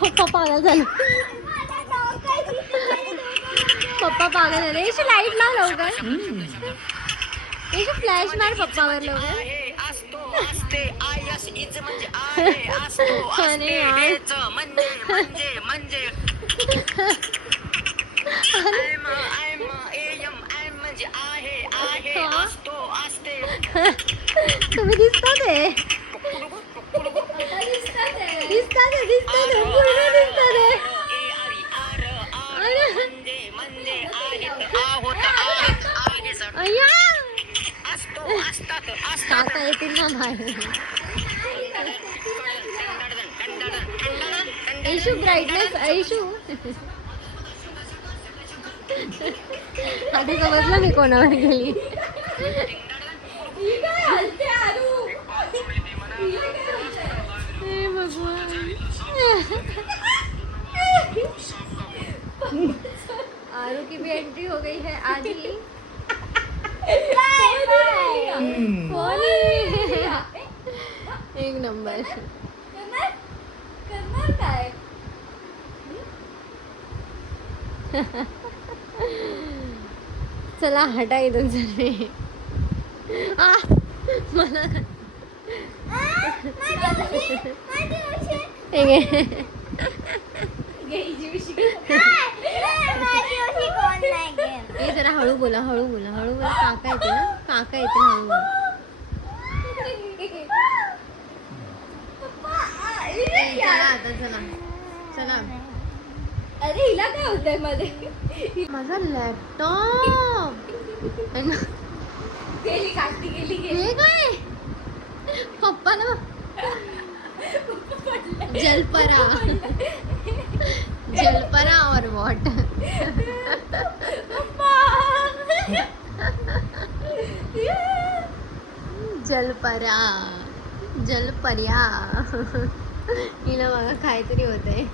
पप्पा पागल झाला. पप्पा पागल झाले. इशू लाईट लाव लवकर. इशू फ्लॅश मार पप्पावर लवकर. आणि तुम्ही दिसता ते काका येतील ना बाहेर. Issue brightness issue. आधी समजलं मी कोणावर गेली. आरू की भी एंट्री हो गई है आज ही. एक नंबर. चला हटा इथून सर्वे. मला जरा हळू बोला हळू बोला हळू बोला. काका येते ना काका येते ना हळू बोला. चला आता चला चला. अरे हिला काय होतंय मध्ये. माझा लॅपटॉप गेली काढती गेली गेली काय पप्पाला. जलपरा जलपरा और वॉट. जलपरा जलपर्या. हिला बघा काहीतरी होत आहे.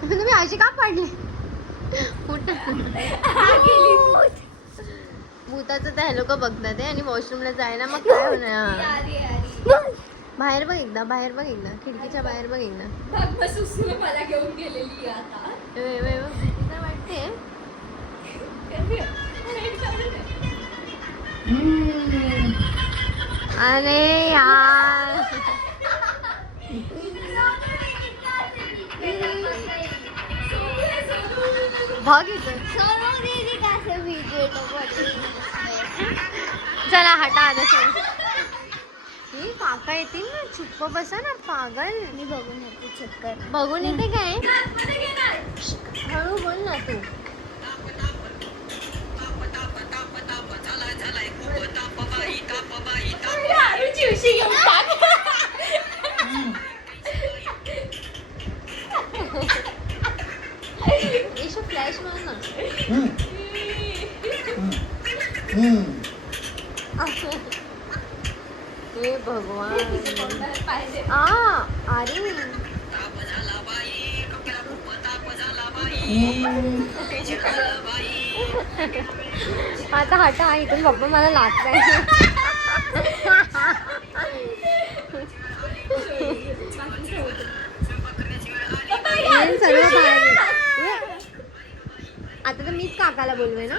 तुम्ही अशी का पडले. भूताचं तर हे लोक बघतात आणि वॉशरूमला जायला मग काय होणार. बाहेर बघ एकदा बाहेर बघ एकदा खिडकीच्या बाहेर बघ एकदा. मला घेऊन गेलेली वाटते. अरे यार भाग चला हटा आता सर. हे काका येतील ना चुप्प बसा ना पागल. मी बघून येते चक्कर बघून येते काय. हळू बोल ना तू. फ्लॅश मार ना. हे भगवान. अरे आता हटा इथून पप्पा मला लागताय. सर्व बाहेर. आता तर मीच काकाला बोलवे ना.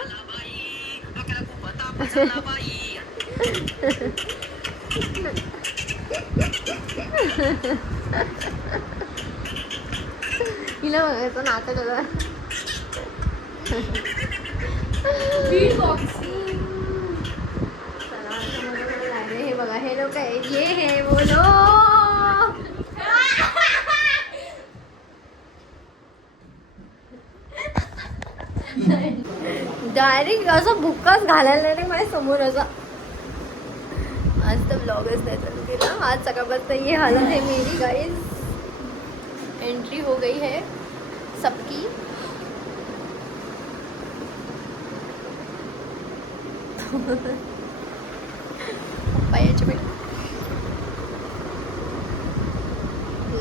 हिला बघायचं नाटक होतं. हे बघा हे लोक ये हे बोलो. डायरेक्ट असं बुक्काच घालायला नाही माझ्या समोर असा. आज तर ब्लॉगच नाही चालू केला. आज सकाळपासून ये हालत है मेरी गाइस. एंट्री हो गई है सबकी.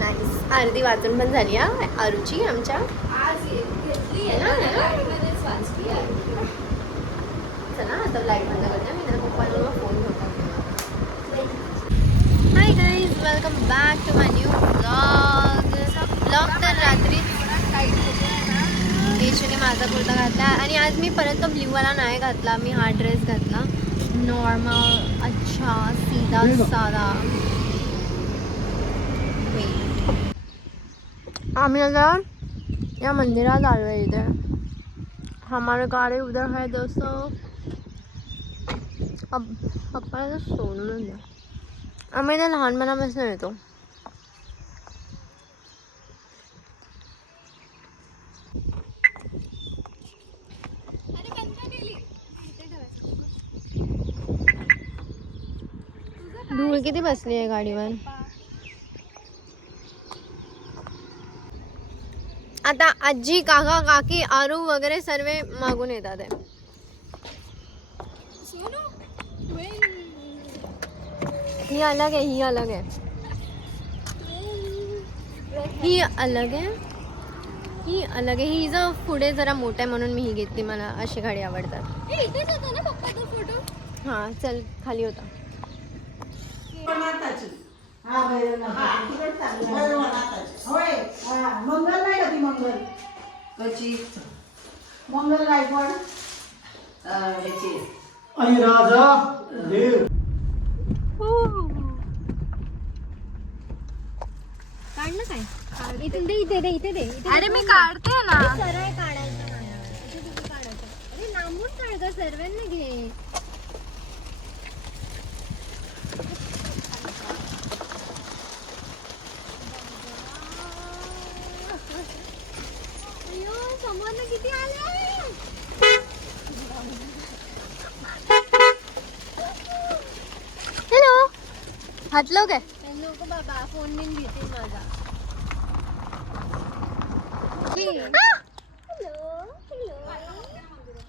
नाईस. आरती वाचून पण झाली हा आरूची आमच्या. चला आता लाईट बंद back to my new blog. Blog तर रात्री येशूने माझा कुर्ता घातला आणि आज मी परत तो ब्ल्यूवाला नाही घातला. मी हा ड्रेस घातला नॉर्मल, अच्छा सीधा साधा. आम्ही आता या मंदिरात आलो आहे. इथे हमारे गाड़ी उधर है दोस्तों. अब पप्पाला सोडून द्या. आम्ही इथे लहानपणापासून येतो. धूळ किती बसली आहे गाडीवर. आता आजी, काका, काकी, आरू वगैरे सर्व मागून येतात आहे. ही अलग आहे, ही अलग आहे, ही अलग आहे, ही अलग आहे. ही जर पुढे जरा मोठा आहे म्हणून मी ही घेतली. मला अशी गाडी आवडतात. हां चल, खाली होता. मंगल नाही का ती मंगल कशी मंगल गायकवाड आणि राजा देव. काढलं काय? इथे दे, इथे दे, इथे दे. अरे मी काढते ना. सरळ काढायचं मला. काढायचं. अरे लांबून काढ ग, सर्वांना घे. समोरनं किती आले. हॅलो, हातलो काय? नको बाबा, फोन बिन घेते माझा.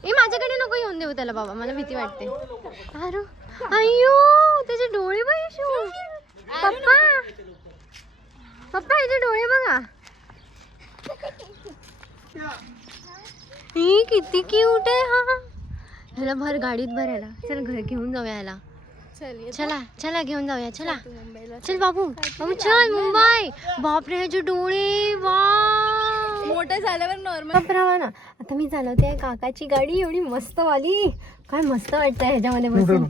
हे माझ्याकडे नको येऊन देऊ त्याला बाबा, मला भीती वाटते. अरे अय्यो, त्याचे डोळे बघ. पप्पा पप्पा, याचे डोळे बघा. ही किती क्यूट आहे. हा ह्याला भर, गाडीत भर याला. चल घर घेऊन जाऊया याला. चला चला घेऊन जाऊया. चला चल बाबू, बाबू चल मुंबई. बापरे ह्याचे डोळे, वा. मोठं झाल्यावर नॉर्मल बापरावा ना. आता मी चालवते काकाची गाडी, एवढी मस्त वाली. काय मस्त वाटतंय ह्याच्यामध्ये बसून.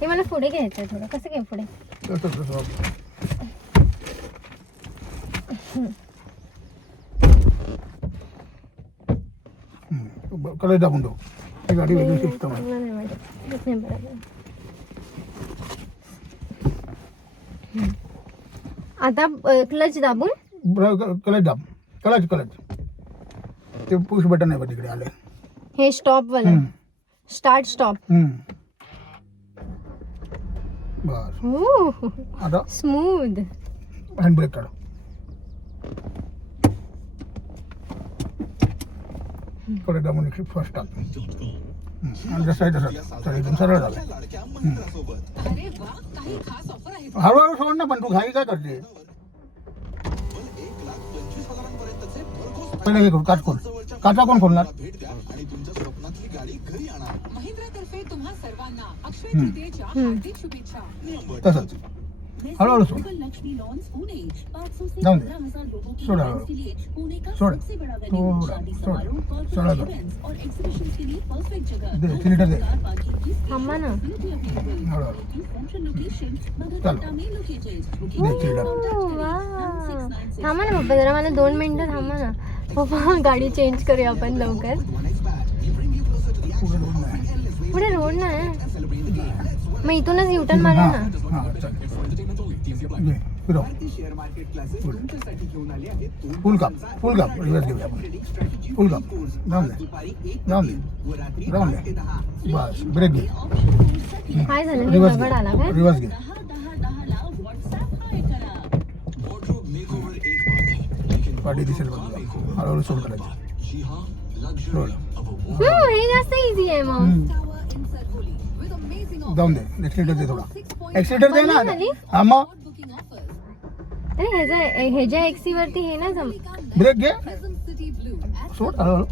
हे मला पुढे घ्यायचंय थोडं. कसं घे पुढे? कडे दाबून ठेव. ही गाडी वेगळी शिफ्ट आता क्लच दाबून क्लच दाब. क्लच क्लच ते पुश बटन आहे बघ तिकडे आले. हे स्टॉप वाला. Start stop. बस. आता स्मूथ. हँड ब्रेक काढ. कडे दाबून फर्स्ट टाक. आणि जसं आहे तसं चल, एकदम सरळ झालं. हळूहळू सोड ना, पण तू घाई काय करते? पहिले हे करू, काच खोल. काचा कोण खोलणार? तसंच हळूहळू सोड. जाऊन दे. सोड हळूहळू. सोड सोड सोड. सोड दे. सिलेंडर दे. थांबा ना. हळूहळू चालू दे सिलेंडर. थांबा ना पप्पा, जरा मला 2 मिनिटं थांबा ना पप्पा. गाडी चेंज करूया आपण लवकर. पुढे रोड नाही. मग इथूनच युटर्न मारा ना. हां चल घे फिरव. फुल काप. फुल काप. रिवर्स घेऊया आपण. फुल काप. जाऊन दे. जाऊन दे. जाऊन दे. बस. ब्रेक घे. काय झालं? रिवर्स दगड आला काय? घे. रिवर्स घे. पाठी दिसेल बघ. हळूहळू सोड करायची. सोड. हे जास्त इझी आहे मग. जाऊन दे. एक्सिलेटर दे थोडा. एक्सिलेटर दे ना. हा मग अरे ह्याच्या एक्सी वरती हे ना जम. ब्रेक घे. सोड हळूहळू.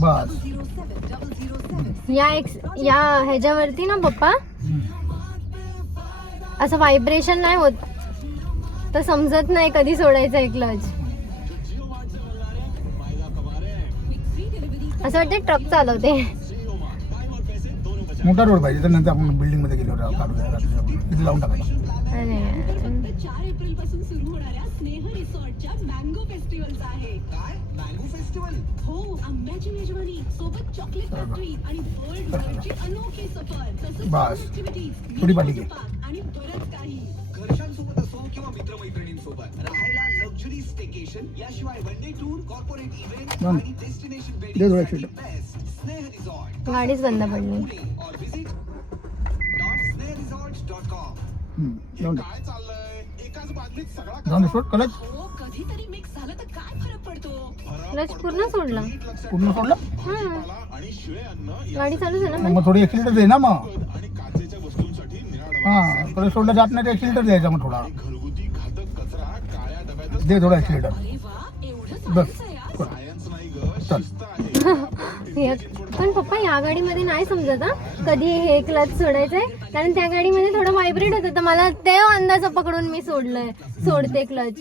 बस. या ह्याच्यावरती ना पप्पा असं व्हायब्रेशन नाही होत तर समजत नाही कधी सोडायचं आहे क्लच. असं वाटतं ट्रक चालवते. मोठा रोड पाहिजे तर नंतर आपण बिल्डिंग मध्ये गेलो काढूया तिथे लावून टाकायला. अरे 4 एप्रिल पासून सुरू होणाऱ्या स्नेह रिसॉर्टच्या मँगो फेस्टिवलचा आहे. काय मँगो फेस्टिवल? हो, आंब्याची मेजवानी सोबत चॉकलेट फॅक्टरी आणि वर्ल्ड वाईडची अनोखी सफर तसंच बस. ऍक्टिव्हिटीज थोडी पाठी घे. आणि बरंच काही. घरच्यांसोबत असो किंवा मित्रमैत्रिणींसोबत राहायला लक्झरी स्टेकेशन याशिवाय one day tour, corporate event आणि डेस्टिनेशन दे थोडा वेडिंग extra. बेस्ट स्नेह रिसॉर्ट. गाडीच बंद पडली. और विजिट .sneharesorts.com. जाऊन दे. काय चाललंय? एकाच बादलीत सगळा जाऊन दे सोड कलच हो, कधीतरी मिक्स झालं तर काय फरक पडतो? क्लच पूर्ण सोडला. पूर्ण सोडलं. गाडी चालूच आहे ना. मग थोडी एक्सिलेटर दे ना मग. हा कलच सोडलं जात नाही तर एक्सिलेटर द्यायचा मग थोडा. दे थोडा एक्सिलेटर. अरे वा, एवढं बस सायन्स आहे आज. चल. पण पप्पा या गाडीमध्ये नाही समजत हा कधी हे क्लच सोडायचंय, कारण त्या गाडीमध्ये थोडं व्हायब्रेट होतं तर मला ते अंदाज पकडून मी सोडते क्लच.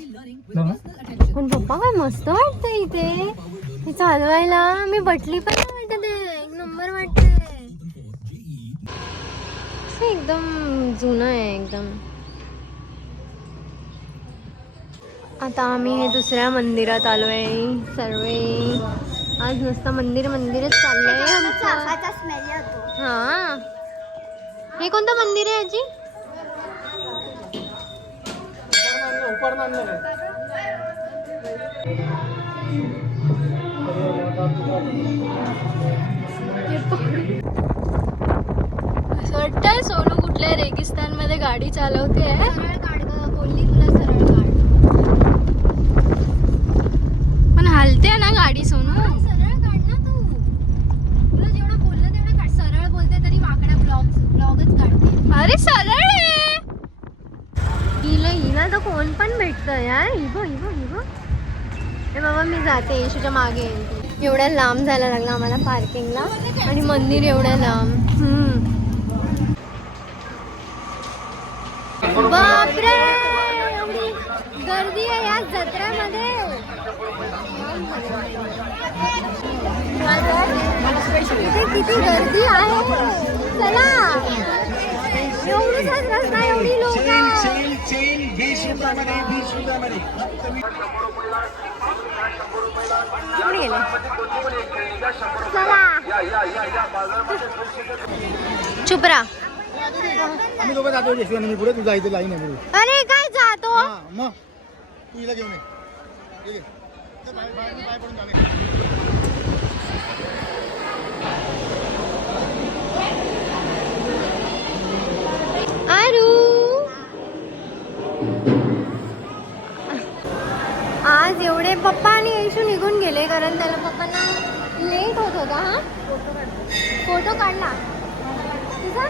पण पप्पा काय मस्त वाटतं इथे हे चालवायला. मी बटली पण नाही वाटत आहे, एक नंबर वाटते. एकदम जुनं आहे एकदम. आता आम्ही हे दुसऱ्या मंदिरात आलोय सर्वे. आज नुसतं मंदिरच चाललंय आमचं. हा हे कोणतं मंदिर आहे आजी? असं वाटतंय सोनू कुठल्या रेगिस्तान मध्ये गाडी चालवते. सरळ काढ गं, बोलली तुला सरळ काढ. पण हलते ना गाडी सोनू. सरळ काढ ना तू. तुला जेवढं बोललं तेवढं काढ. सरळ बोलते तरी वाकड्या ब्लॉगच काढते. अरे सरळ आहे. हिला तर कोण पण भेटतं यार. हिबो हे बाबा मी जाते येशूच्या मागे. एवढ्या लांब जायला लागला आम्हाला पार्किंगला आणि मंदिर एवढ्या लांब. बापरे एवढी गर्दी आहे या जत्रेमध्ये. इथे किती गर्दी आहे. चला एवढीच रस्ता एवढी लोक. चुप रहा. आम्ही दोघं जातो येशू आणि मी पुढे. तुझा इथे लाईन आहे. अरे काय जातो. मग तू हिला घेऊन ये. पाय पडून जाणे. आज एवढे पप्पा आणि येशू निघून गेले कारण त्याला पप्पांना लेट होत होता. हा फोटो काढला तुझा.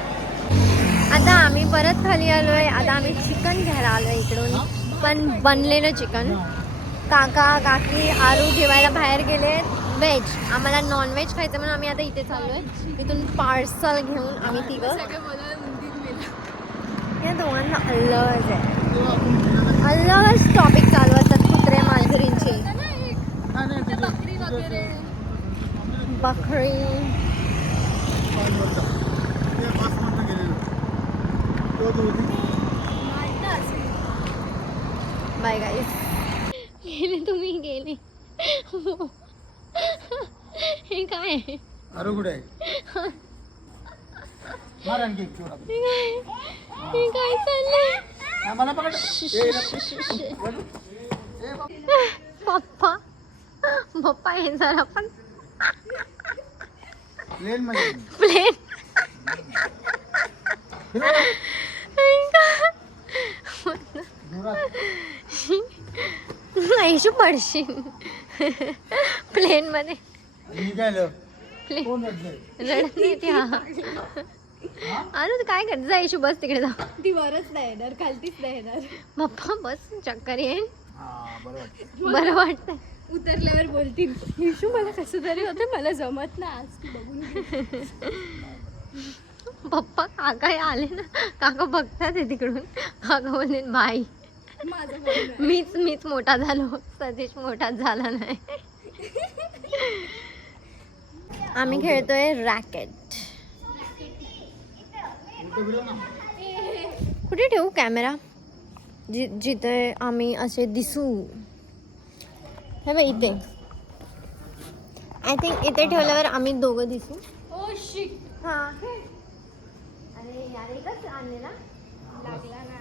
आता आम्ही परत खाली आलोय. आता आम्ही चिकन घ्यायला आलोय इकडून, पण बनलेलं चिकन. काका काकी आरू जेवायला बाहेर गेले व्हेज. आम्हाला नॉनव्हेज खायचं म्हणून आम्ही आता इथे चाललोय. इथून पार्सल घेऊन आम्ही तिघं. या दोघांना अलगच आहे. अलगच टॉपिक चालू असतात कुत्रे मांजरींचे. बकरी बाय गाईस. गेले तुम्ही गेले. हे काय आहे? अरे कुठे आहे? मार आणखी एक छोटा. हे काय चाललंय? मला पकड. पप्पा पप्पा हे जरा पण प्लेन मध्ये प्लेन. येशू पडशील प्लेन मध्ये. प्लेन रडत नाही ती. हा अरे काय करत जा येशू. बस तिकडे जा. ती वरच नाही येणार, खालतीच नाही येणार. पप्पा बस चक्कर येईल. बरं वाटतंय. उतरल्यावर बोलतील हिशू मला कसं तरी होतं, मला जमत नाही आज तू बघून. पप्पा काका हे आले ना, काका बघतात आहे तिकडून. काका बोलले बाई मीच मोठा झालो, सतीश मोठाच झाला नाही. आम्ही खेळतोय रॅकेट. कुठे ठेवू कॅमेरा जिथे आम्ही असे दिसू? हे बघ इथे. आय थिंक इथे ठेवल्यावर आम्ही दोघं दिसू. हा अरे यार एकच आणलेला लागला ना.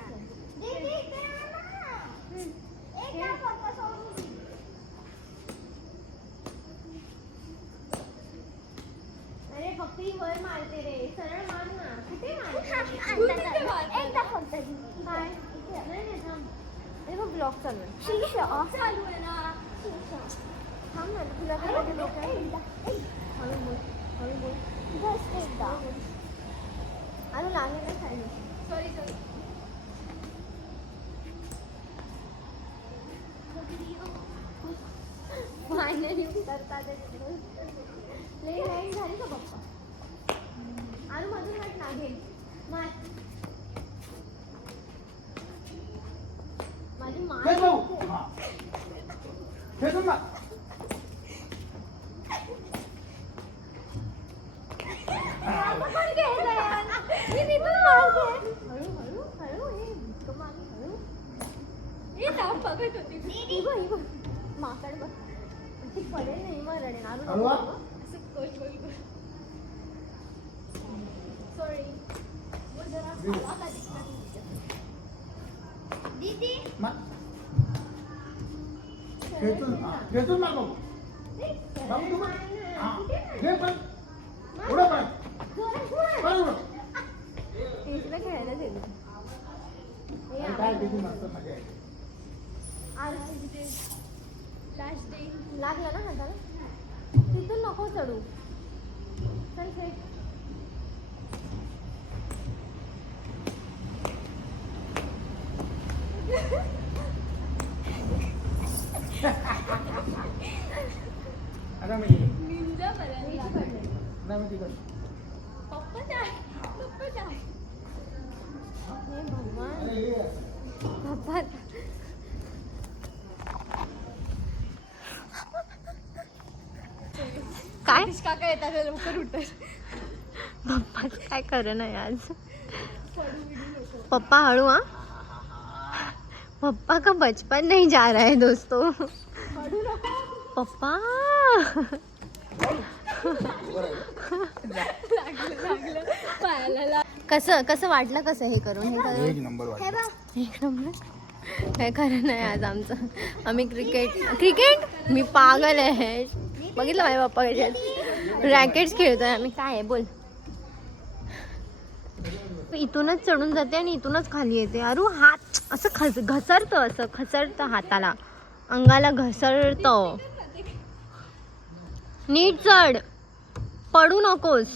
अरे पप्पी वर मारते रे, सरळ मार ना. कुठे मारते? एकदा फक्त काय नाही नाही थांब. हे बघ ब्लॉक चालू आहे. चालू आहे ना. थांब ना, तुला काय वाटतं डोक्यात? हळू बोल, हळू बोल. अरे लागले नाही खायला. सॉरी फायनली उतरतात. लई लाईन झाली का पप्पा? अरे मधून वाट लागेल. मार माझी बघत होती माकड बघ पडेल नाही मग रडेन. सॉरी दीदी तिला खेळायला दिलं. लास्ट डे लागलं ना हाताला? तिथून नको चढू. चल खेळ. निंजा पप्पा जा हे भगवान पप्पा काय काका येतात लवकर उठत. पप्पा काय कर नाही आज. पप्पा हळू. हा पप्पा का बचपन नहीं जा रहा है दोस्तों. पप्पा कसं कसं वाटलं? कसं हे करून? हे एक नंबर एक नंबर. काय खरं नाही आज आमचं. आम्ही क्रिकेट मी पागल आहे. बघितलं माझ्या पप्पा कसे रॅकेट्स खेळतोय आम्ही. काय आहे बोल. इथूनच चढून जाते आणि इथूनच खाली येते. अरे हात असं घसरतं, असं खसरतं हाताला, अंगाला घसरतं. नीट चढ, पडू नकोस.